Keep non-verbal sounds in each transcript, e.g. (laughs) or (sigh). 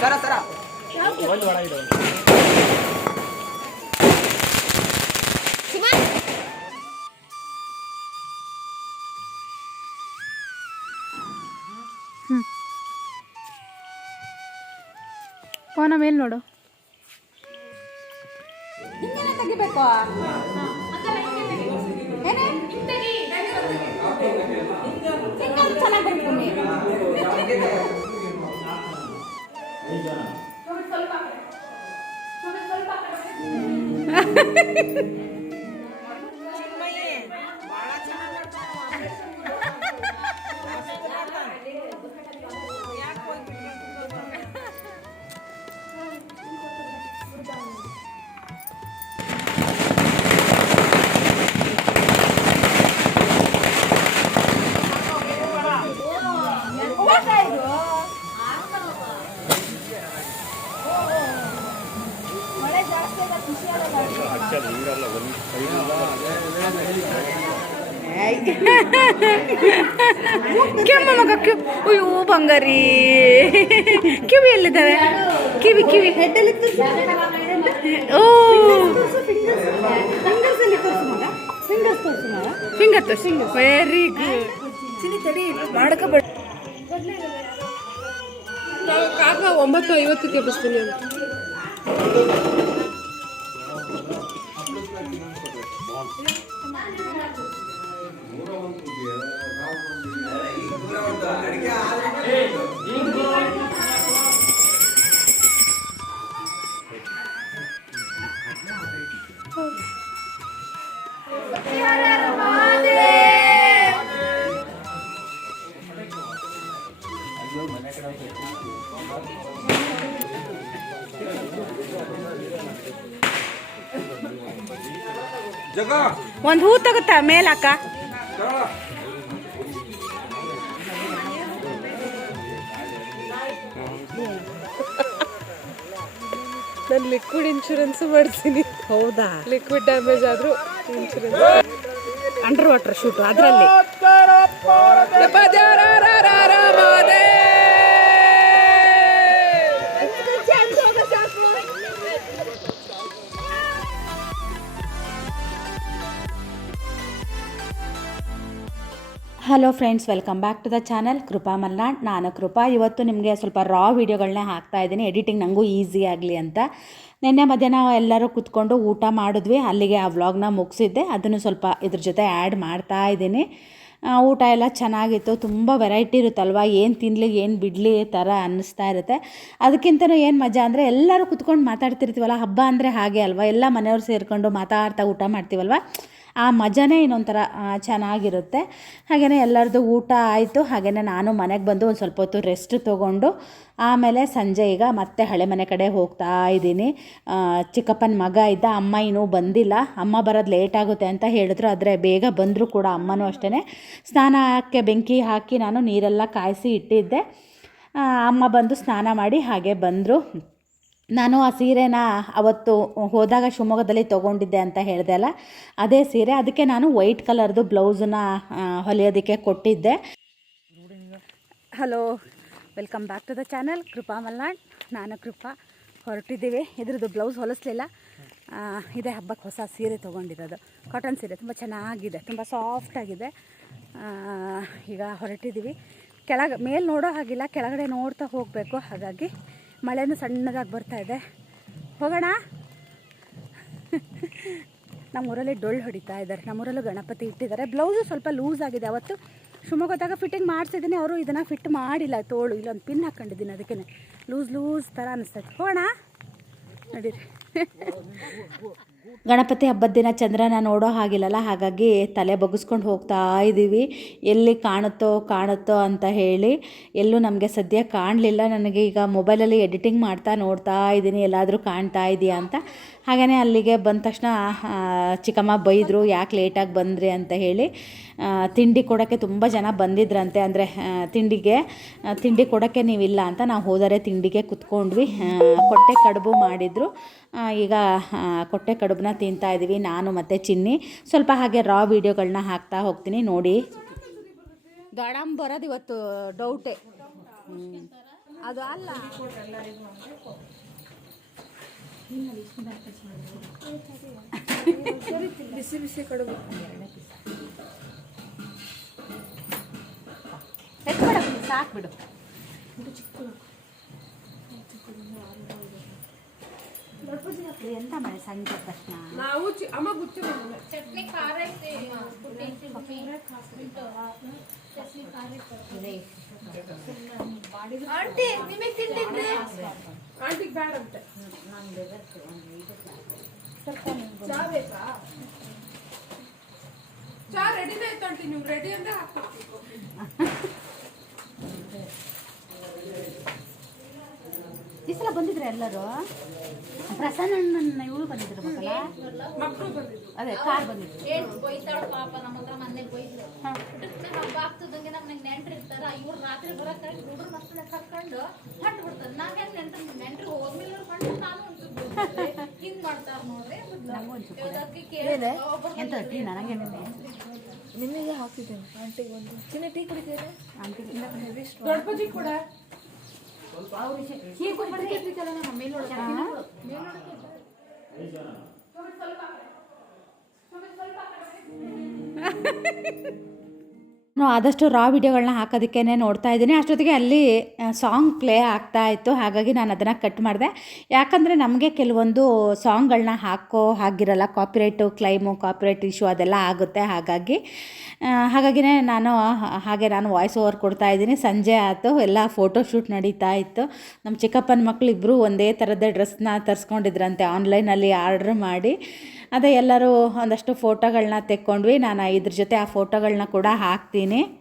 ಸರ ಸರ ಒಂದು ಒಳ ಇಡು ಫೋನ ಮೇಲೆ ನೋಡು ಹಿಂಗೇನೆ ತೆಗಿಬೇಕು ಚೆನ್ನಾಗಿ (laughs) (laughs) ಕೆಮ್ಮ ಮಗ ಅಯ್ಯೋ, ಬಂಗಾರಿ. ಕಿವಿ ಎಲ್ಲಿದ್ದಾವೆ? ಕಿವಿ ಕಿವಿ. ಓ. ಫಿಂಗರ್ ತೋರಿಸಿ ವೆರಿ ಗುಡ್ ಕಾಕ ಒಂಬತ್ತು ಐವತ್ತಕ್ಕೆ ಬಸ್ತೀನಿ ಅಂತ. ಒಂದು ಹೂ ತಗುತ್ತಾ ಮೇಲಕ್ಕ? ನಾನು ಲಿಕ್ವಿಡ್ ಇನ್ಶೂರೆನ್ಸ್ ಮಾಡ್ತೀನಿ. ಹೌದಾ? ಲಿಕ್ವಿಡ್ ಡ್ಯಾಮೇಜ್ ಆದ್ರೂ ಇನ್ಶೂರೆನ್ಸ್ ಅಂಡರ್ ವಾಟರ್ ಶೂಟ್ ಅದರಲ್ಲಿ hello friends welcome back to the channel Krupa Malnad. ನಾನು ಕೃಪಾ. ಇವತ್ತು ನಿಮಗೆ ಸ್ವಲ್ಪ ರಾ ವೀಡಿಯೋಗಳನ್ನ ಹಾಕ್ತಾ ಇದ್ದೀನಿ. ಎಡಿಟಿಂಗ್ ನನಗೂ ಈಸಿ ಆಗಲಿ ಅಂತ. ನಿನ್ನೆ ಮಧ್ಯಾಹ್ನ ಎಲ್ಲರೂ ಕೂತ್ಕೊಂಡು ಊಟ ಮಾಡಿದ್ವಿ. ಅಲ್ಲಿಗೆ ಆ ವ್ಲಾಗ್ನ ಮುಗಿಸಿದ್ದೆ. ಅದನ್ನು ಸ್ವಲ್ಪ ಇದ್ರ ಜೊತೆ ಆ್ಯಡ್ ಮಾಡ್ತಾ ಇದ್ದೀನಿ. ಊಟ ಎಲ್ಲ ಚೆನ್ನಾಗಿತ್ತು. ತುಂಬ ವೆರೈಟಿ ಇರುತ್ತಲ್ವ? ಏನು ತಿನ್ನಲಿ ಏನು ಬಿಡಲಿ ಥರ ಅನ್ನಿಸ್ತಾ ಇರುತ್ತೆ. ಅದಕ್ಕಿಂತನೂ ಏನು ಮಜಾ ಅಂದರೆ ಎಲ್ಲರೂ ಕುತ್ಕೊಂಡು ಮಾತಾಡ್ತಿರ್ತೀವಲ್ಲ? ಹಬ್ಬ ಅಂದರೆ ಹಾಗೆ ಅಲ್ವಾ? ಎಲ್ಲ ಮನೆಯವ್ರು ಸೇರಿಕೊಂಡು ಮಾತಾಡ್ತಾ ಊಟ ಮಾಡ್ತೀವಲ್ವ? ಆ ಮಜಾನೇ ಇನ್ನೊಂಥರ ಚೆನ್ನಾಗಿರುತ್ತೆ. ಹಾಗೆಯೇ ಎಲ್ಲರದ್ದು ಊಟ ಆಯಿತು ಹಾಗೆಯೇ ನಾನು ಮನೆಗೆ ಬಂದು ಒಂದು ಸ್ವಲ್ಪ ಹೊತ್ತು ರೆಸ್ಟ್ ತೊಗೊಂಡು, ಆಮೇಲೆ ಸಂಜೆ ಈಗ ಮತ್ತೆ ಹಳೆ ಮನೆ ಕಡೆ ಹೋಗ್ತಾ ಇದ್ದೀನಿ. ಚಿಕ್ಕಪ್ಪನ ಮಗ ಇದ್ದ, ಅಮ್ಮ ಇನ್ನೂ ಬಂದಿಲ್ಲ. ಅಮ್ಮ ಬರೋದು ಲೇಟ್ ಆಗುತ್ತೆ ಅಂತ ಹೇಳಿದ್ರು, ಆದರೆ ಬೇಗ ಬಂದರೂ ಕೂಡ ಅಮ್ಮನೂ ಅಷ್ಟೇ ಸ್ನಾನಕ್ಕೆ ಬೆಂಕಿ ಹಾಕಿ ನಾನು ನೀರೆಲ್ಲ ಕಾಯಿಸಿ ಇಟ್ಟಿದ್ದೆ. ಅಮ್ಮ ಬಂದು ಸ್ನಾನ ಮಾಡಿ ಹಾಗೆ ಬಂದರು. ನಾನು ಆ ಸೀರೆನ ಅವತ್ತು ಹೋದಾಗ ಶಿವಮೊಗ್ಗದಲ್ಲಿ ತೊಗೊಂಡಿದ್ದೆ ಅಂತ ಹೇಳಿದೆ ಅಲ್ಲ? ಅದೇ ಸೀರೆ. ಅದಕ್ಕೆ ನಾನು ವೈಟ್ ಕಲರ್ದು ಬ್ಲೌಸನ್ನ ಹೊಲಿಯೋದಕ್ಕೆ ಕೊಟ್ಟಿದ್ದೆ. Hello, welcome back to the channel. Krupa Malnad. ನಾನು ಕೃಪಾ. ಹೊರಟಿದ್ದೀವಿ. ಇದ್ರದ್ದು ಬ್ಲೌಸ್ ಹೊಲಿಸ್ಲಿಲ್ಲ. ಇದೇ ಹಬ್ಬಕ್ಕೆ ಹೊಸ ಸೀರೆ ತೊಗೊಂಡಿರೋದು. ಕಾಟನ್ ಸೀರೆ. ತುಂಬ ಚೆನ್ನಾಗಿದೆ. ತುಂಬ ಸಾಫ್ಟಾಗಿದೆ ಈಗ ಹೊರಟಿದ್ದೀವಿ. ಕೆಳಗೆ, ಮೇಲೆ ನೋಡೋ ಹಾಗಿಲ್ಲ. ಕೆಳಗಡೆ ನೋಡ್ತಾ ಹೋಗಬೇಕು. ಹಾಗಾಗಿ ಮಳೆನೂ ಸಣ್ಣದಾಗಿ ಬರ್ತಾ ಇದೆ. ಹೋಗೋಣ. ನಮ್ಮೂರಲ್ಲಿ ಡೊಳ್ಳು ಹೊಡಿತಾ ಇದ್ದಾರೆ. ನಮ್ಮೂರಲ್ಲೂ ಗಣಪತಿ ಇಟ್ಟಿದ್ದಾರೆ. ಬ್ಲೌಸು ಸ್ವಲ್ಪ ಲೂಸ್ ಆಗಿದೆ ಅವತ್ತು. ಶಿವಮೊಗ್ಗದಾಗ ಫಿಟ್ಟಿಂಗ್ ಮಾಡಿಸಿದ್ದೀನಿ. ಅವರು ಇದನ್ನು ಫಿಟ್ ಮಾಡಿಲ್ಲ. ತೋಳು, ಇಲ್ಲೊಂದು ಪಿನ್ ಹಾಕ್ಕೊಂಡಿದ್ದೀನಿ ಅದಕ್ಕೆ ಲೂಸ್ ಲೂಸ್ ಥರ ಅನಿಸ್ತೈತೆ. ಹೋಗೋಣ. ನಡೀರಿ. ಗಣಪತಿ ಹಬ್ಬದ ದಿನ ಚಂದ್ರನ ನೋಡೋ ಹಾಗಿಲ್ಲಲ್ಲ, ಹಾಗಾಗಿ ತಲೆ ಬಗ್ಗಿಸ್ಕೊಂಡು ಹೋಗ್ತಾ ಇದ್ದೀವಿ ಎಲ್ಲಿ ಕಾಣುತ್ತೋ ಕಾಣುತ್ತೋ ಅಂತ ಹೇಳಿ, ಎಲ್ಲೂ ನಮಗೆ ಸದ್ಯ ಕಾಣಲಿಲ್ಲ. ನನಗೆ ಈಗ ಮೊಬೈಲಲ್ಲಿ ಎಡಿಟಿಂಗ್ ಮಾಡ್ತಾ ನೋಡ್ತಾ ಇದ್ದೀನಿ ಎಲ್ಲಾದರೂ ಕಾಣ್ತಾ ಇದೆಯಾ ಅಂತ. ಹಾಗೆಯೇ ಅಲ್ಲಿಗೆ ಬಂದ ತಕ್ಷಣ ಚಿಕ್ಕಮ್ಮ ಬೈದರು, ಯಾಕೆ ಲೇಟಾಗಿ ಬಂದ್ರಿ ಅಂತ ಹೇಳಿ ತಿಂಡಿ ಕೊಡೋಕ್ಕೆ ತುಂಬ ಜನ ಬಂದಿದ್ರಂತೆ. ಅಂದರೆ ತಿಂಡಿಗೆ ತಿಂಡಿ ಕೊಡೋಕ್ಕೆ ನೀವಿಲ್ಲ ಅಂತ ನಾವು ಹೋದರೆ ತಿಂಡಿಗೆ ಕುತ್ಕೊಂಡ್ವಿ. ಕೊಟ್ಟೆ ಕಡುಬು ಮಾಡಿದರು. ಈಗ ಕೊಟ್ಟೆ ಕಡುಬನ್ನ ತಿಂತಾ ಇದ್ದೀವಿ ನಾನು ಮತ್ತು ಚಿನ್ನಿ. ಸ್ವಲ್ಪ ಹಾಗೆ ರಾ ವೀಡಿಯೋಗಳನ್ನ ಹಾಕ್ತಾ ಹೋಗ್ತೀನಿ, ನೋಡಿ. ದಡಮ್ ಬರೋದು ಇವತ್ತು ಡೌಟೆ ಅದು ಅಲ್ಲ. ಬಿಸಿ ಬಿಸಿ ಕಡುಬು ಎತ್ಬೇಡ ಸಾಕು ಬಿಡು ಎಂತ ಮಾಡಿ ಸಂಜೆ ತಕ್ಷಣ ನಾವು ಚಿ- ಅಮ್ಮ ಗುಚ್ಚ ಆಂಟಿಗೆ ಬ್ಯಾಡ ಅಂತೆ. ಚಾ ಬೇಕಾ ಚಾ ರೆಡಿನೇ ಆಯ್ತು ಆಂಟಿ ನೀವು ರೆಡಿ ಅಂದ್ರೆ ಹಾಕ್ಬೇಕು ಈ ಸಲ ಬಂದಿದ್ರೆ ಎಲ್ಲರೂ? ಪ್ರಸನ್ನ ಇವಳು ಬಂದಿದ್ರು ಮಕ್ಕಳ? ಮಕ್ಕಳು ಬಂದಿದ್ದು ಅದೇ ಕಾರ್ ಬಂದಿದ್ರು ಏನು ಬೈತಾಳ ಪಾಪ ನಮ್ಮ ಹತ್ರ ಮನೇಲಿ ಬೈದ್ರು ಹಬ್ಬ ಆಗ್ತದಂಗೆ ನಮ್ಗೆ ನೆಂಟ್ರು ಇರ್ತಾರ ಇವ್ರು ರಾತ್ರಿ ಬರಕ ಹುಡುಗ್ರು ಮಕ್ಕಳ ಕರ್ಕೊಂಡು ಹೊಟ್ಟು ಬಿಡ್ತಾರೆ ನಾವೇನ್ ನೆಂಟ್ರು ನೆಂಟ್ರು ಹೋದ್ಮೇಲೆ ಕಂಡು ನಾನು ಒಂಚೂರು ಹಿಂಗ್ ಮಾಡ್ತಾರ ನೋಡ್ರಿ ಅದಕ್ಕೆ ಕೇಳಿದೆ ಎಂತ ಟೀ ನನಗೆ ನಿಮಗೆ ಹಾಕಿದ್ದೇನೆ. ಆಂಟಿಗೆ ಒಂದು. ಚಿನ್ನ ಟೀ ಕುಡಿತೀರಾ? ಗಣಪತಿ ಕೂಡ. (laughs) ನಾನು ಆದಷ್ಟು ರಾ ವಿಡಿಯೋಗಳನ್ನ ಹಾಕೋದಕ್ಕೇ ನೋಡ್ತಾ ಇದ್ದೀನಿ. ಅಷ್ಟೊತ್ತಿಗೆ ಅಲ್ಲಿ ಸಾಂಗ್ ಪ್ಲೇ ಆಗ್ತಾ ಇತ್ತು. ಹಾಗಾಗಿ ನಾನು ಅದನ್ನು ಕಟ್ ಮಾಡಿದೆ. ಯಾಕಂದರೆ ನಮಗೆ ಕೆಲವೊಂದು ಸಾಂಗ್ಗಳನ್ನ ಹಾಕೋ ಹಾಗಿರಲ್ಲ ಕಾಪಿರೈಟು ಕ್ಲೈಮು ಕಾಪಿರೈಟ್ ಇಶ್ಯೂ ಅದೆಲ್ಲ ಆಗುತ್ತೆ. ಹಾಗಾಗಿ ಹಾಗಾಗಿನೇ ನಾನು, ಹಾಗೆ ನಾನು ವಾಯ್ಸ್ ಓವರ್ ಕೊಡ್ತಾ ಇದ್ದೀನಿ. ಸಂಜೆ ಆಯಿತು, ಎಲ್ಲ ಫೋಟೋ ಶೂಟ್ ನಡೀತಾ ಇತ್ತು. ನಮ್ಮ ಚಿಕ್ಕಪ್ಪನ ಮಕ್ಕಳು ಇಬ್ಬರು ಒಂದೇ ಥರದ ಡ್ರೆಸ್ನ ತರಿಸ್ಕೊಂಡಿದ್ರಂತೆ. ಆನ್ಲೈನಲ್ಲಿ ಆರ್ಡ್ರ್ ಮಾಡಿ, ಅದೇ ಎಲ್ಲರೂ ಒಂದಷ್ಟು ಫೋಟೋಗಳನ್ನ ತೆಕ್ಕೊಂಡ್ವಿ. ನಾನು ಇದ್ರ ಜೊತೆ ಆ ಫೋಟೋಗಳನ್ನ ಕೂಡ ಹಾಕ್ತೀನಿ. tiene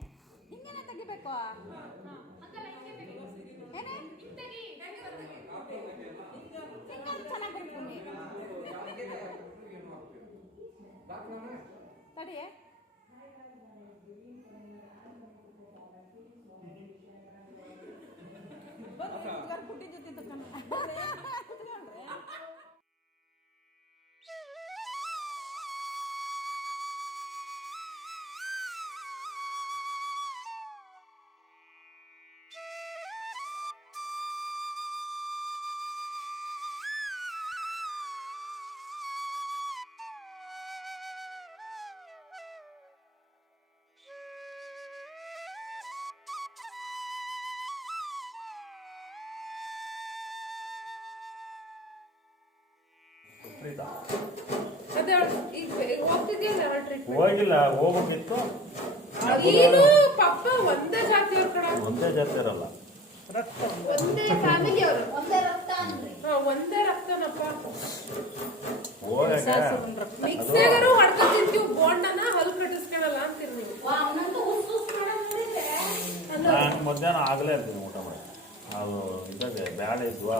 ಅದೇ ಈಗ ಈಗ ಹೋಗ್ತಿದ್ಯಲ್ಲ ಟ್ರಿಪ್ ಹೋಗಿಲ್ಲ ಹೋಗ್ಬೇಕಿತ್ತು. ನೀನು ಪಪ್ಪ ಒಂದೇ ಜಾತಿಯವ್ರ ಕಡೆ. ಒಂದೇ ಜಾತಿ ಇರಲ್ಲ ಒಂದೇ ಫ್ಯಾಮಿಲಿ ಅವರು ಒಂದೇ ರಕ್ತ ಅನ್ರಿ ಒಂದೇ ರಕ್ತನಪ್ಪ. ಹೋಗಕ್ಕೆ ಮಿಕ್ಸಿಗಾರು ಹೊಡ್ಕೊ ತಿಂತೀವಿ ಬೋಂಡನ ಹಲ್ ಕಟ್ಟಿಸ್ಕೊಳಲ್ಲ ಅಂತೀರಿ ನೀವು. ಅವನಂತೂ ಉಸ್ ಉಸ್ ಮಾಡಕ್ ನೋಡಿದ್ರೆ ನಾನು ಮಧ್ಯಾಹ್ನ ಆಗಲೇ ಇರ್ತೀನಿ ಊಟ ಮಾಡಿ ಅದು ಇದಾಗ ಬ್ಯಾಡ ಇದ್ವಾ?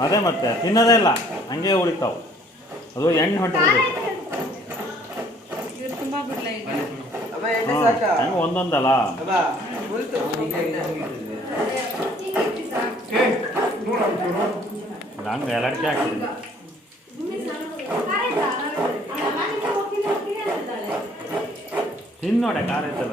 ಅದೇ ಮತ್ತೆ ತಿನ್ನೋದೇ ಇಲ್ಲ ಹಂಗೆ ಉಳಿತಾವ. ಅದು ಎಣ್ಣೆ ಹೊಟ್ಟೆ ಹೆಂಗ ಒಂದೊಂದಲ್ಲ? ಎಲರ್ಜಿ ಹಂಗೆ ಎಲ್ಲಡಿಕೆ ಹಾಕಿದ್ದೀನಿ ಐತಲ್ಲ ನೋಡೆ ಖಾರ ಐತಲ್ಲ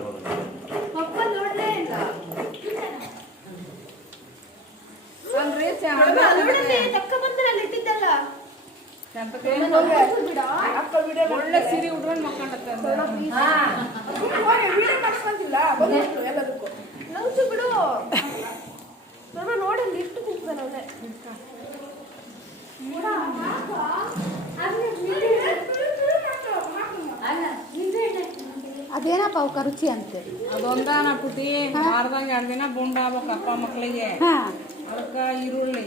ಒಳ್ಳೆ ಸೀರೆ ಉಟ್ಕೊಂಡು ಮಕ್ಕಂಡತ್ತ ಎಲ್ಲದಕ್ಕೂ ಬಿಡು ನೋಡಲ್ಲಿ ಇಟ್ಟು ಕೂಗ್ತಾನೆ ಅವನೇ ಅದೇನಪ್ಪ ಅವಕ್ಕ ರುಚಿ ಅಂತೆ? ಅದೊಂದಾನ ಪುಟಿ ವಾರದಾಗ ಎರಡು ದಿನ ಬುಂಡ ಆಗ್ಬೇಕು ಅಪ್ಪ ಮಕ್ಕಳಿಗೆ ಅದಕ್ಕ ಈರುಳ್ಳಿ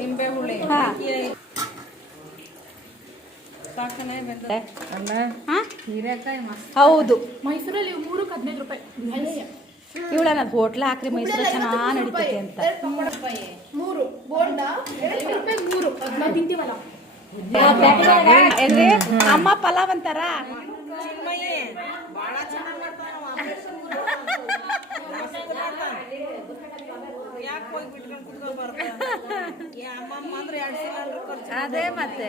ನಿಂಬೆ ಹುಳಿ ಹಾ. ಅಕ್ಕಿ ಸಾಕನೆ ಬಂದ ಹಾ? ಹೀರೆಕಾಯಿ ಮಸ್ತ್ ಹೌದು. ಮೈಸೂರಲ್ಲಿ ಮೂರು ಹದಿನೈದು ರೂಪಾಯಿ. ಇವಳನ್ನ ಹೋಟ್ಲ ಹಾಕ್ರಿ ಮೈಸೂರು ಚೆನ್ನಾಗಿ ನಡೀತೈತೆ ಅಂತ. ಮೂರು. ಬೋಂಡ ಎರಡು ರೂಪಾಯಿ ಮೂರು. ನಾವು ತಿಂತೀವಲ್ಲ. ಏನ್ರಿ ಅಮ್ಮ ಪಲಾವ್ ಅಂತಾರ? ಅದೇ ಮತ್ತೆ.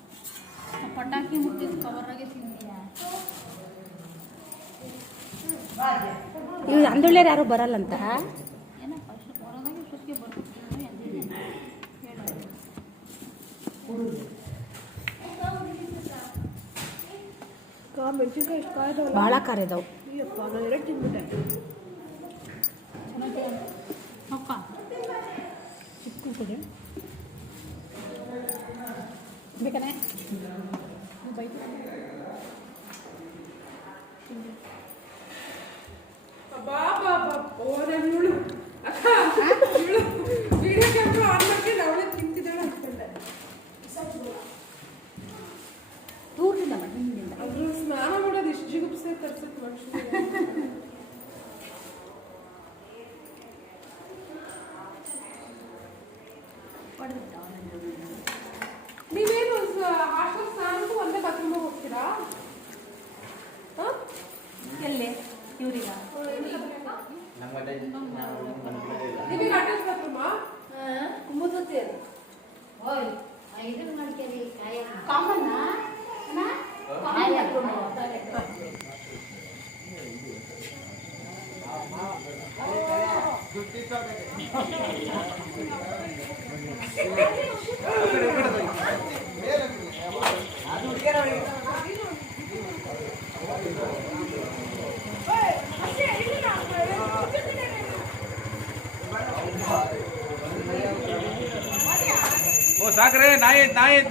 ಪಟಾಕಿ ಮುಟ್ಟಿದ ಕವರಾಗೆ ತಿಂತೀಯ ಇವ್ ಅಂದುಳ್ಳ್ಯಾರು ಯಾರು ಬರಲ್ಲಂತ? ಭಾಳ ಖಾರ ಇದಾವು ಅಯ್ಯಪ್ಪ ನಾನು ಎರಡು ತಿಂದ್ಬಿಟ್ಟೆ ಬೇಕನೆ ಬಾಬಾ ಓ ನಾನು ಇವಳು ಅಕ್ಕ ಇವಳು ವಿಡಿಯೋ ಕ್ಯಾಮ್ರಾ ಆನ್ ಮಾಡ್ಕೊಂಡು ಅವಳೇ ತಿಂತಿದ್ದಾಳೆ ಅನ್ಕೊಂಡೆ ದೂರದಿಂದ ಮಾಡಿ ಹಿಂದಿಂದ ಅದ್ರ ಸ್ನಾನ ಮಾಡೋದು ಇಷ್ಟು ಜಿಗುಪ್ಸೆ ತರ್ಸಕ್ ಮನುಷ್ಯನಿಗೆ ನೀವೇನು ಹಾಸ್ಟೆಲ್ ಸ್ನಾನಕ್ಕೂ ಒಂದೇ ಬಾತ್ರೂಮ್ ಹೋಗ್ತೀರಾ ಹಾ? ಎಲ್ಲಿ ಇವ್ರಿಗ ನಿಮಗೆ ಅಟ್ಯಾಚ್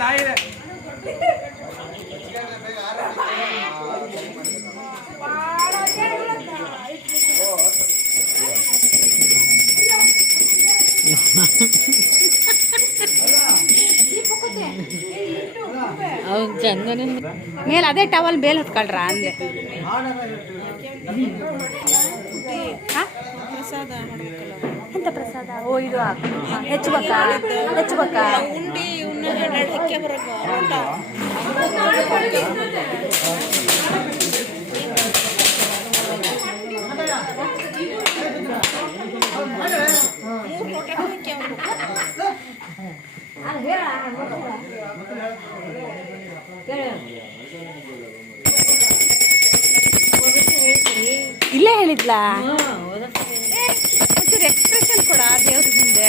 ನಾಯಿ ನಾಯಿ ನಾಯಿ ಮೇಲೆ ಅದೇ ಟವಲ್ ಬೇಲ್ ಹೊತ್ಕೊಳ್ರ ಅಂದೆ ಹಾ? ಎಂತ ಪ್ರಸಾದ ಓ ಇದು ಹೆಚ್ಚಬೇಕಾ ಹೆಚ್ಚಬೇಕಾ ಉಂಡಿ ಹಕ್ಕೆ ಊಟ ಇಲ್ಲೇ ಹೇಳಿದ್ಲಾ? ಒಂಚೂರು ಎಕ್ಸ್ಪ್ರೆಷನ್ ಕೊಡ ದೇವ್ರ ಮುಂದೆ.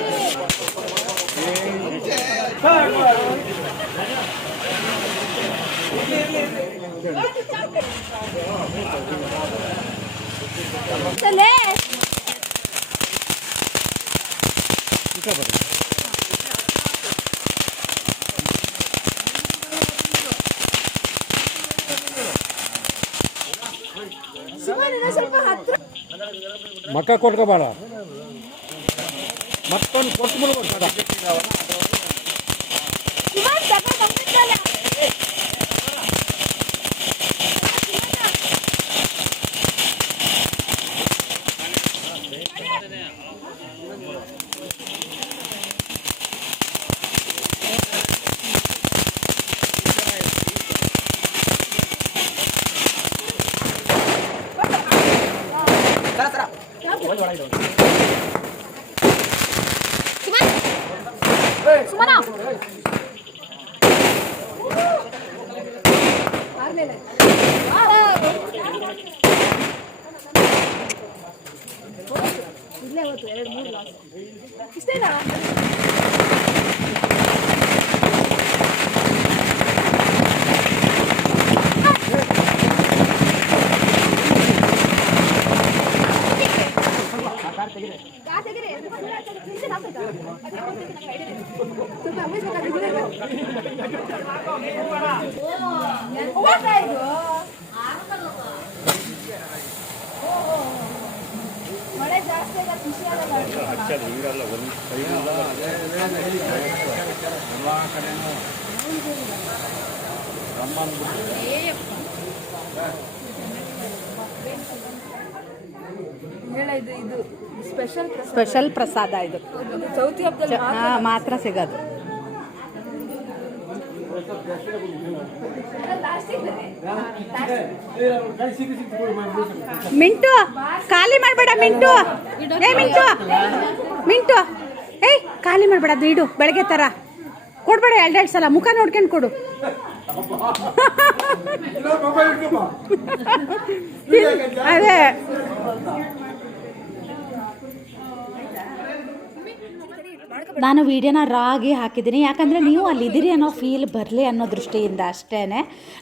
ಮಕ್ಕ ಕೊಟ್ಕೋಬೇಡ ಮತ್ತೊಂದು ಕೊಟ್ಬಿಡ್ಬೇಕು ಇಲ್ಲೇ ಲಾಸ್ ಇಷ್ಟೇನಾ ಮಳೆ ಜಾಸ್ತಿ ಆಗ ಖುಷಿ ಆಗಲ್ಲ ಹಚ್ಚೋದು ನೀರೆಲ್ಲ ಒಂದು ಸೈಡೆಲ್ಲ ಎಲ್ಲ ಕಡೆನೂ ಹೇಳ ಇದು ಇದು ಸ್ಪೆಷಲ್ ಪ್ರಸಾದ ಇದು. ಮಾತ್ರ? ಸಿಗೋದು. ಮಿಂಟು ಖಾಲಿ ಮಾಡಬೇಡ ಮಿಂಟು. ಏ ಮಿಂಟು ಮಿಂಟು. ಏಯ್ ಖಾಲಿ ಮಾಡಬೇಡ ಅದು ಇಡು ಬೆಳಗ್ಗೆ ಥರ ಕೊಡ್ಬೇಡ ಎರಡೆರಡು ಸಲ ಮುಖ ನೋಡ್ಕೊಂಡು ಕೊಡು. ಅದೇ. ನಾನು ವೀಡಿಯೋನ ರಾಗಿ ಹಾಕಿದ್ದೀನಿ. ಯಾಕಂದರೆ ನೀವು ಅಲ್ಲಿ ಇದ್ದೀರಿ ಅನ್ನೋ ಫೀಲ್ ಬರಲಿ ಅನ್ನೋ ದೃಷ್ಟಿಯಿಂದ ಅಷ್ಟೇ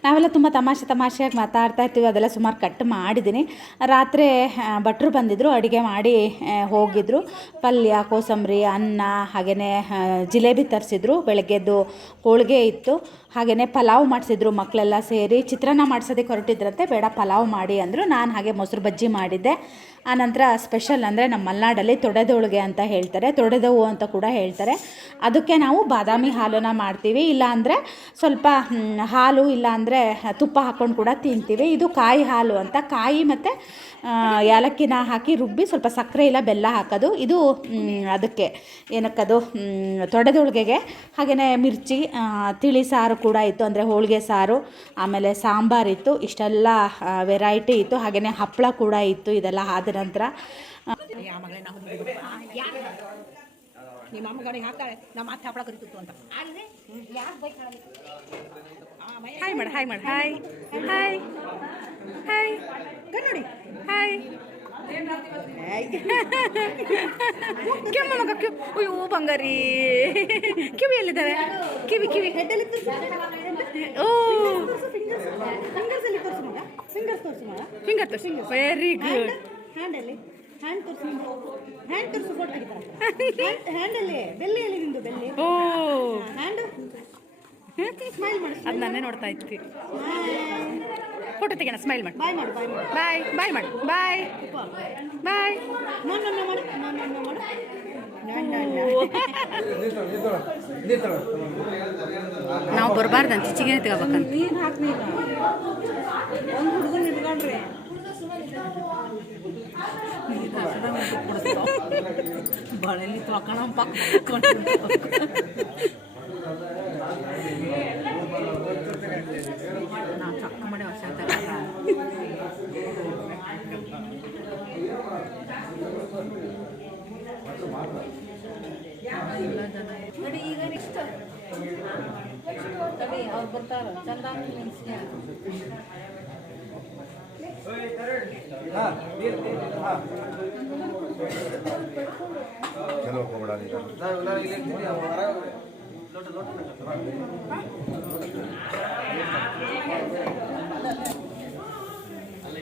ನಾವೆಲ್ಲ ತುಂಬ ತಮಾಷೆ ತಮಾಷೆಯಾಗಿ ಮಾತಾಡ್ತಾ ಇರ್ತೀವಿ. ಅದೆಲ್ಲ ಸುಮಾರು ಕಟ್ ಮಾಡಿದ್ದೀನಿ. ರಾತ್ರಿ ಭಟ್ರು ಬಂದಿದ್ದರು ಅಡುಗೆ ಮಾಡಿ ಹೋಗಿದ್ದರು ಹೋಗಿದ್ರು. ಪಲ್ಯ ಕೋಸಂಬರಿ ಅನ್ನ ಹಾಗೆಯೇ ಜಿಲೇಬಿ ತರಿಸಿದ್ರು. ಬೆಳಗ್ಗೆದ್ದು ಹೋಳಿಗೆ ಇತ್ತು. ಹಾಗೆಯೇ ಪಲಾವ್ ಮಾಡಿಸಿದ್ರು ಮಕ್ಕಳೆಲ್ಲ ಸೇರಿ. ಚಿತ್ರಾನ್ನ ಮಾಡಿಸೋದಕ್ಕೆ ಹೊರಟಿದ್ರಂತೆ ಬೇಡ ಪಲಾವ್ ಮಾಡಿ ಅಂದರು. ನಾನು ಹಾಗೆ ಮೊಸರು ಬಜ್ಜಿ ಮಾಡಿದ್ದೆ. ಆನಂತರ ಸ್ಪೆಷಲ್ ಅಂದರೆ ನಮ್ಮ ಮಲೆನಾಡಲ್ಲಿ ತೊಡೆದೋಳಿಗೆ ಅಂತ ಹೇಳ್ತಾರೆ. ತೊಡೆದವು ಅಂತ ಕೂಡ ಹೇಳ್ತಾರೆ. ಅದಕ್ಕೆ ನಾವು ಬಾದಾಮಿ ಹಾಲನ್ನು ಮಾಡ್ತೀವಿ. ಇಲ್ಲಾಂದರೆ ಸ್ವಲ್ಪ ಹಾಲು, ಇಲ್ಲ ಅಂದರೆ ತುಪ್ಪ ಹಾಕ್ಕೊಂಡು ಕೂಡ ತಿಂತೀವಿ. ಇದು ಕಾಯಿ ಹಾಲು ಅಂತ. ಕಾಯಿ ಮತ್ತು ಏಲಕ್ಕಿನ ಹಾಕಿ ರುಬ್ಬಿ ಸ್ವಲ್ಪ ಸಕ್ಕರೆ ಇಲ್ಲ ಬೆಲ್ಲ ಹಾಕೋದು. ಇದು ಅದಕ್ಕೆ ಏನಕ್ಕದು ತೊಡೆದೋಳಿಗೆಗೆ ಹಾಗೆಯೇ ಮಿರ್ಚಿ ತಿಳಿ ಸಾರು ಕೂಡ ಇತ್ತು ಅಂದರೆ ಹೋಳಿಗೆ ಸಾರು ಆಮೇಲೆ ಸಾಂಬಾರಿತ್ತು ಇಷ್ಟೆಲ್ಲ ವೆರೈಟಿ ಇತ್ತು ಹಾಗೆಯೇ ಹಪ್ಪಳ ಕೂಡ ಇತ್ತು ಇದೆಲ್ಲ ಆದ ನಂತರ. ನಿಮ್ಮ ಅಮ್ಮಗಳಿಗೆ ಹಾಕ್ತಾಳೆ ನಮ್ಮ ಅತ್ತೆ ಹಪ್ಪಳ ಕರಿತಿತ್ತು ಅಂತ. ಹಾಯ್ ಮಾಡ ಹಾಯ್ ಮಾಡು. ಹಾಯ್. ಹಾಯ್. ಹಾಯ್. ನೋಡಿ. ಹಾಯ್. ಕೆಮ್ಮ ಮಗ ಕ್ಯೂ ಅಯ್ಯೋ ಬಂಗಾರಿ. ಕಿವಿ ಎಲ್ಲಿದ್ದಾರೆ ಕಿವಿ ಕಿವಿ. ಹೆಡ್ಡಲ್ಲಿ ಓ. ತೋರಿಸು ಮಗ. ಫಿಂಗರ್ಸ್ ತೋರಿಸು ಮಗ. ಫಿಂಗರ್ ತೋರಿಸು. ವೆರಿ ಗುಡ್ ಹ್ಯಾಂಡಲ್ಲಿ ಹ್ಯಾಂಡ್ ತೋರಿಸು ಹ್ಯಾಂಡ್ ತೋರಿಸು ಫೋಟೋ ತೆಗಿತಾರೆ ಹ್ಯಾಂಡಲ್ಲಿ ಬೆಲ್ಲಿಯಲ್ಲಿ ನಿಂದು ಬೆಲ್ಲಿ ಓ. ಹ್ಯಾಂಡ್ ಸ್ಮೈಲ್ ಮಾಡಿ ಅದು ನಾನೇ ನೋಡ್ತಾ ಇತ್ತು ಫೋಟೋ ತೆಗೋಣ ಸ್ಮೈಲ್ ಮಾಡಿ. ಬಾಯ್ ಮಾಡು ಬಾಯ್ ಬಾಯ್ ಮಾಡು. ಬಾಯ್ ಬಾಯ್ ನನ್ನ ಮಾಡಿ. ನನ್ನ ಮಾಡು. ನಾವು ಬರಬಾರ್ದಂತ ಚಿಚಿಗೆ ತಗೋಬೇಕಂತ ನೀನು ಹಾಕಿ ಒಂದು ಹುಡುಗನ ಇಟ್ಕೊಂಡ್ರೆ (laughs) ಬಳೆಲಿ ತೊಳ್ಕೊಳ ಬರ್ತಾರ ಚಂದ ಚಲೋ ಹೋಗ್ಬೇಡ ಅಲ್ಲೇ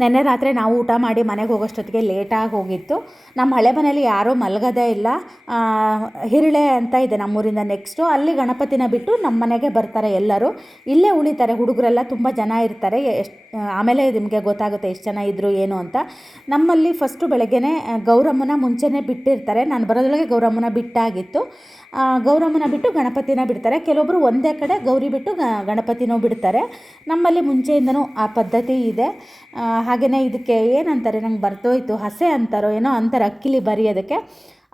ನೆನ್ನೆ ರಾತ್ರಿ ನಾವು ಊಟ ಮಾಡಿ ಮನೆಗೆ ಹೋಗೋಷ್ಟೊತ್ತಿಗೆ ಲೇಟಾಗಿ ಹೋಗಿತ್ತು. ನಮ್ಮ ಹಳೆ ಮನೇಲಿ ಯಾರೂ ಮಲಗೋದೇ ಇಲ್ಲ. ಹಿರಿಳೆ ಅಂತ ಇದೆ ನಮ್ಮೂರಿಂದ ನೆಕ್ಸ್ಟು ಅಲ್ಲಿ ಗಣಪತಿನ ಬಿಟ್ಟು ನಮ್ಮ ಮನೆಗೆ ಬರ್ತಾರೆ ಎಲ್ಲರೂ. ಇಲ್ಲೇ ಉಳಿತಾರೆ, ಹುಡುಗರೆಲ್ಲ ತುಂಬ ಜನ ಇರ್ತಾರೆ. ಎಷ್ಟು, ಆಮೇಲೆ ನಿಮಗೆ ಗೊತ್ತಾಗುತ್ತೆ ಎಷ್ಟು ಜನ ಇದ್ದರು ಏನು ಅಂತ. ನಮ್ಮಲ್ಲಿ ಫಸ್ಟು ಬೆಳಗ್ಗೆನೇ ಗೌರಮ್ಮನ ಮುಂಚೆನೇ ಬಿಟ್ಟಿರ್ತಾರೆ. ನಾನು ಬರೋದ್ರೊಳಗೆ ಗೌರಮ್ಮನ ಬಿಟ್ಟಾಗಿತ್ತು. ಗೌರಮ್ಮನ ಬಿಟ್ಟು ಗಣಪತಿನ ಬಿಡ್ತಾರೆ. ಕೆಲವೊಬ್ಬರು ಒಂದೇ ಕಡೆ ಗೌರಿ ಬಿಟ್ಟು ಗಣಪತಿನೂ ಬಿಡ್ತಾರೆ. ನಮ್ಮಲ್ಲಿ ಮುಂಚೆಯಿಂದನೂ ಆ ಪದ್ಧತಿ ಇದೆ. ಹಾಗೆಯೇ ಇದಕ್ಕೆ ಏನಂತಾರೆ, ನಂಗೆ ಬರ್ತೋಯ್ತು ಹಸೆ ಅಂತಾರೋ ಏನೋ ಅಂತಾರೆ, ಅಕ್ಕಿಲಿ ಬರೆಯೋದಕ್ಕೆ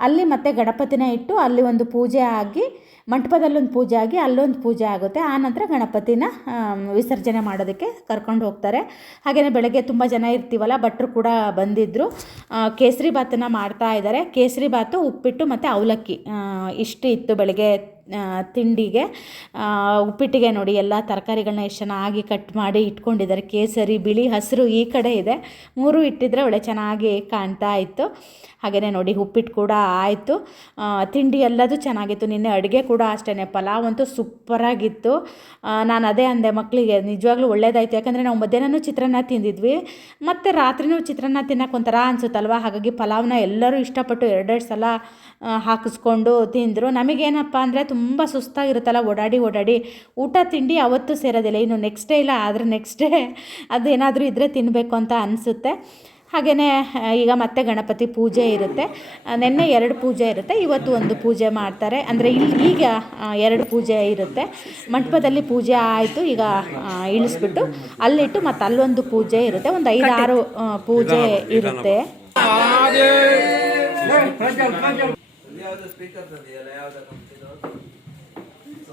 ಅಲ್ಲಿ ಮತ್ತೆ ಗಣಪತಿನ ಇಟ್ಟು ಅಲ್ಲಿ ಒಂದು ಪೂಜೆ ಆಗಿ ಮಂಟಪದಲ್ಲೊಂದು ಪೂಜೆ ಆಗಿ ಅಲ್ಲೊಂದು ಪೂಜೆ ಆಗುತ್ತೆ. ಆನಂತರ ಗಣಪತಿನ ಆಮ್, ವಿಸರ್ಜನೆ ಮಾಡೋದಕ್ಕೆ ಕರ್ಕೊಂಡು ಹೋಗ್ತಾರೆ. ಹಾಗೆಯೇ ಬೆಳಗ್ಗೆ ತುಂಬ ಜನ ಇರ್ತೀವಲ್ಲ ಭಟ್ರು ಕೂಡ ಬಂದಿದ್ದರು ಕೇಸರಿ ಭಾತನ್ನು ಮಾಡ್ತಾ ಇದ್ದಾರೆ. ಕೇಸರಿ ಭಾತು ಉಪ್ಪಿಟ್ಟು ಮತ್ತು ಅವಲಕ್ಕಿ ಆ, ಇಷ್ಟು ಇತ್ತು ಬೆಳಗ್ಗೆ ಆ, ತಿಂಡಿಗೆ ಉಪ್ಪಿಟ್ಟಿಗೆ ನೋಡಿ ಎಲ್ಲ ತರಕಾರಿಗಳನ್ನ ಎಷ್ಟು ಚೆನ್ನಾಗಿ ಕಟ್ ಮಾಡಿ ಇಟ್ಕೊಂಡಿದ್ದಾರೆ. ಕೇಸರಿ, ಬಿಳಿ, ಹಸಿರು ಈ ಕಡೆ ಇದೆ. ಮೂರು ಇಟ್ಟಿದ್ರೆ ಒಳ್ಳೆ ಚೆನ್ನಾಗಿ ಕಾಣ್ತಾ ಇತ್ತು. ಹಾಗೆಯೇ ನೋಡಿ ಉಪ್ಪಿಟ್ಟು ಕೂಡ ಆಯಿತು. ತಿಂಡಿ ಎಲ್ಲದೂ ಚೆನ್ನಾಗಿತ್ತು. ನಿನ್ನೆ ಅಡುಗೆ ಕೂಡ ಅಷ್ಟೇ ಪಲಾವ್ ಅಂತೂ ಸೂಪರಾಗಿತ್ತು. ನಾನು ಅದೇ ಅಂದೆ ಮಕ್ಕಳಿಗೆ ನಿಜವಾಗ್ಲೂ ಒಳ್ಳೇದಾಯಿತು. ಯಾಕಂದರೆ ನಾವು ಮಧ್ಯಾಹ್ನನೂ ಚಿತ್ರಾನ್ನ ತಿಂದಿದ್ವಿ. ಮತ್ತು ರಾತ್ರಿನೂ ಚಿತ್ರಾನ್ನ ತಿನ್ನೋಕೆ ಒಂಥರ ಅನಿಸುತ್ತಲ್ವ? ಹಾಗಾಗಿ ಪಲಾವ್ನ ಎಲ್ಲರೂ ಇಷ್ಟಪಟ್ಟು ಎರಡೆರಡು ಸಲ ಹಾಕಿಸ್ಕೊಂಡು ತಿಂದರು. ನಮಗೇನಪ್ಪ ಅಂದರೆ ತುಂಬ ಸುಸ್ತಾಗಿರುತ್ತಲ್ಲ ಓಡಾಡಿ ಓಡಾಡಿ. ಊಟ ತಿಂಡಿ ಅವತ್ತು ಸೇರೋದಿಲ್ಲ. ಇನ್ನು ನೆಕ್ಸ್ಟ್ ಡೇ ಇಲ್ಲ ಆದರೆ ನೆಕ್ಸ್ಟ್ ಡೇ ಅದೇನಾದರೂ ಇದ್ದರೆ ತಿನ್ನಬೇಕು ಅಂತ ಅನಿಸುತ್ತೆ. ಹಾಗೆಯೇ ಈಗ ಮತ್ತೆ ಗಣಪತಿ ಪೂಜೆ ಇರುತ್ತೆ. ನಿನ್ನೆ ಎರಡು ಪೂಜೆ ಇರುತ್ತೆ. ಇವತ್ತು ಒಂದು ಪೂಜೆ ಮಾಡ್ತಾರೆ. ಅಂದರೆ ಇಲ್ಲಿ ಈಗ ಎರಡು ಪೂಜೆ ಇರುತ್ತೆ. ಮಂಟಪದಲ್ಲಿ ಪೂಜೆ ಆಯಿತು ಈಗ ಇಳಿಸ್ಬಿಟ್ಟು ಅಲ್ಲಿಟ್ಟು ಮತ್ತು ಅಲ್ಲೊಂದು ಪೂಜೆ ಇರುತ್ತೆ. ಒಂದು ಐದಾರು ಆರು ಪೂಜೆ ಇರುತ್ತೆ.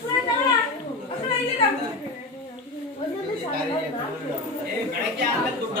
出来等我，出来一个。我现在想到哪去了？哎，干家还多着，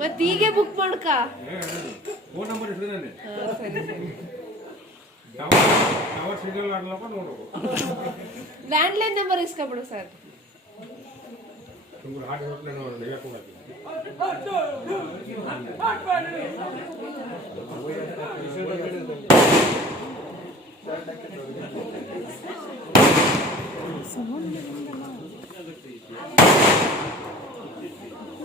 ಮತ್ ಹೀಗೆ ಬುಕ್ ಮಾಡ್ಕ? ಫೋನ್ ನಂಬರ್ ಇಟ್ಟಿದ್ದಾನೆ ಟವರ್ ಸಿಗ್ನಲ್ ಆಗ್ಲಪ್ಪ ನೋಡ್ಬೇಕು. ಲ್ಯಾಂಡ್ಲೈನ್ ನಂಬರ್ ಇಸ್ಕೊಬಿಡು ಸರ್ ನೋಡಿ ಹೋಗ್ತೀನಿ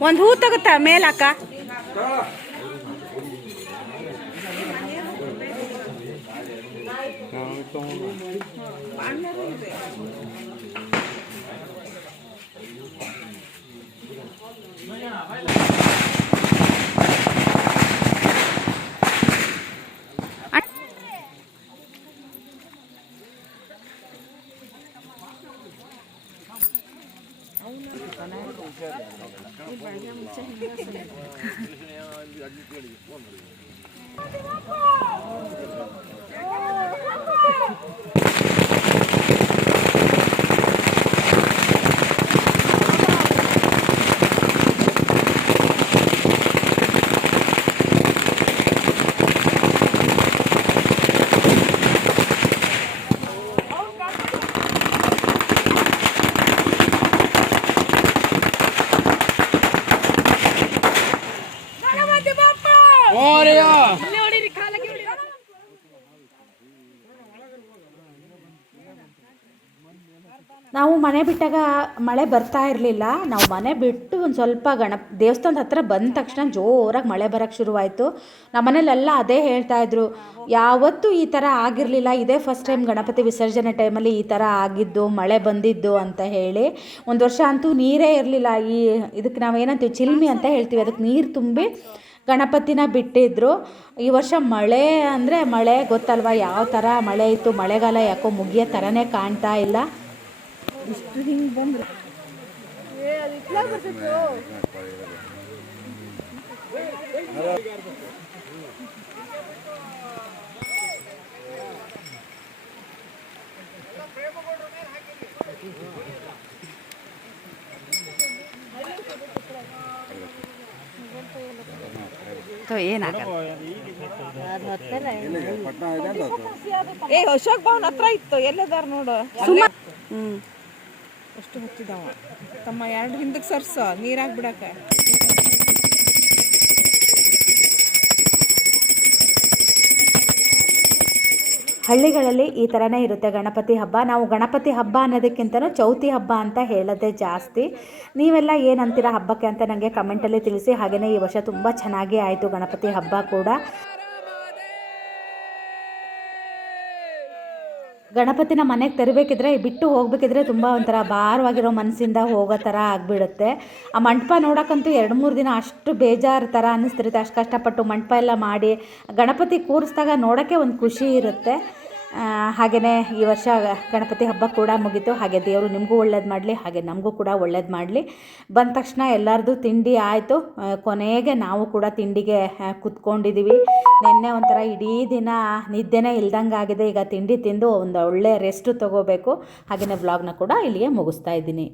ಒಂದು ಹೂ ತಗುತ್ತಾ ಮೇಲಕ್ಕ? ಬಿಟ್ಟಾಗ ಮಳೆ ಬರ್ತಾ ಇರಲಿಲ್ಲ. ನಾವು ಮನೆ ಬಿಟ್ಟು ಒಂದು ಸ್ವಲ್ಪ ಗಣಪ ದೇವಸ್ಥಾನದ ಹತ್ರ ಬಂದ ತಕ್ಷಣ ಜೋರಾಗಿ ಮಳೆ ಬರೋಕ್ಕೆ ಶುರುವಾಯಿತು. ನಮ್ಮ ಮನೇಲೆಲ್ಲ ಅದೇ ಹೇಳ್ತಾ ಇದ್ರು. ಯಾವತ್ತೂ ಈ ಥರ ಆಗಿರಲಿಲ್ಲ. ಇದೇ ಫಸ್ಟ್ ಟೈಮ್ ಗಣಪತಿ ವಿಸರ್ಜನೆ ಟೈಮಲ್ಲಿ ಈ ಥರ ಆಗಿದ್ದು, ಮಳೆ ಬಂದಿದ್ದು ಅಂತ ಹೇಳಿ. ಒಂದು ವರ್ಷ ಅಂತೂ ನೀರೇ ಇರಲಿಲ್ಲ. ಈ ಇದಕ್ಕೆ ನಾವು ಏನಂತೀವಿ, ಚಿಲ್ಮಿ ಅಂತ ಹೇಳ್ತೀವಿ. ಅದಕ್ಕೆ ನೀರು ತುಂಬಿ ಗಣಪತಿನ ಬಿಟ್ಟಿದ್ರು. ಈ ವರ್ಷ ಮಳೆ ಅಂದರೆ ಮಳೆ ಗೊತ್ತಲ್ವ? ಯಾವ ಥರ ಮಳೆ ಇತ್ತು? ಮಳೆಗಾಲ ಯಾಕೋ ಮುಗಿಯೋ ಥರನೇ ಕಾಣ್ತಾ ಇಲ್ಲ. ಏನಾಗಲ್ಲ ಏ ಅಶೋಕ್ ಭವನ್ ಹತ್ರ ಇತ್ತು. ಎಲ್ಲದಾರ ನೋಡು? ಹ್ಞೂ ಅಷ್ಟು ಹತ್ತಿದವ. ತಮ್ಮ ಎರಡು ಹಿಂದಕ್ಕೆ ಸರ್ಸ, ನೀರಾಗಿ ಬಿಡಕ ಹಳ್ಳಿಗಳಲ್ಲಿ ಈ ಥರನೇ ಇರುತ್ತೆ ಗಣಪತಿ ಹಬ್ಬ. ನಾವು ಗಣಪತಿ ಹಬ್ಬ ಅನ್ನೋದಕ್ಕಿಂತಲೂ ಚೌತಿ ಹಬ್ಬ ಅಂತ ಹೇಳೋದೇ ಜಾಸ್ತಿ. ನೀವೆಲ್ಲ ಏನಂತೀರ ಹಬ್ಬಕ್ಕೆ ಅಂತ ನನಗೆ ಕಮೆಂಟಲ್ಲಿ ತಿಳಿಸಿ. ಹಾಗೆಯೇ ಈ ವರ್ಷ ತುಂಬ ಚೆನ್ನಾಗಿ ಆಯಿತು ಗಣಪತಿ ಹಬ್ಬ ಕೂಡ. ಗಣಪತಿನ ಮನೆಗೆ ತರಬೇಕಿದ್ರೆ, ಬಿಟ್ಟು ಹೋಗಬೇಕಿದ್ರೆ ತುಂಬ ಒಂಥರ ಭಾರವಾಗಿರೋ ಮನಸ್ಸಿಂದ ಹೋಗೋ ಥರ ಆಗಿಬಿಡುತ್ತೆ. ಆ ಮಂಟಪ ನೋಡೋಕ್ಕಂತೂ ಎರಡು ಮೂರು ದಿನ ಅಷ್ಟು ಬೇಜಾರು ಥರ ಅನ್ನಿಸ್ತಿರುತ್ತೆ. ಅಷ್ಟು ಕಷ್ಟಪಟ್ಟು ಮಂಟಪ ಎಲ್ಲ ಮಾಡಿ, ಗಣಪತಿ ಕೂರಿಸಿದಾಗ ನೋಡೋಕ್ಕೆ ಒಂದು ಖುಷಿ ಇರುತ್ತೆ. ಹಾಗೆಯೇ ಈ ವರ್ಷ ಗಣಪತಿ ಹಬ್ಬ ಕೂಡ ಮುಗೀತು. ಹಾಗೆ ದೇವರು ನಿಮಗೂ ಒಳ್ಳೇದು ಮಾಡಲಿ, ಹಾಗೆ ನಮಗೂ ಕೂಡ ಒಳ್ಳೇದು ಮಾಡಲಿ. ಬಂದ ತಕ್ಷಣ ಎಲ್ಲರದು ತಿಂಡಿ ಆಯಿತು. ಕೊನೆಗೆ ನಾವು ಕೂಡ ತಿಂಡಿಗೆ ಕುತ್ಕೊಂಡಿದ್ದೀವಿ ನಿನ್ನೆ ಒಂಥರ ಇಡೀ ದಿನ ನಿದ್ದೆನೇ ಇಲ್ದಂಗೆ ಆಗಿದೆ. ಈಗ ತಿಂಡಿ ತಿಂದು ಒಂದು ಒಳ್ಳೆಯ ರೆಸ್ಟು ತೊಗೋಬೇಕು. ಹಾಗೆಯೇ ವ್ಲಾಗ್ನ ಕೂಡ ಇಲ್ಲಿಗೆ ಮುಗಿಸ್ತಾ ಇದ್ದೀನಿ.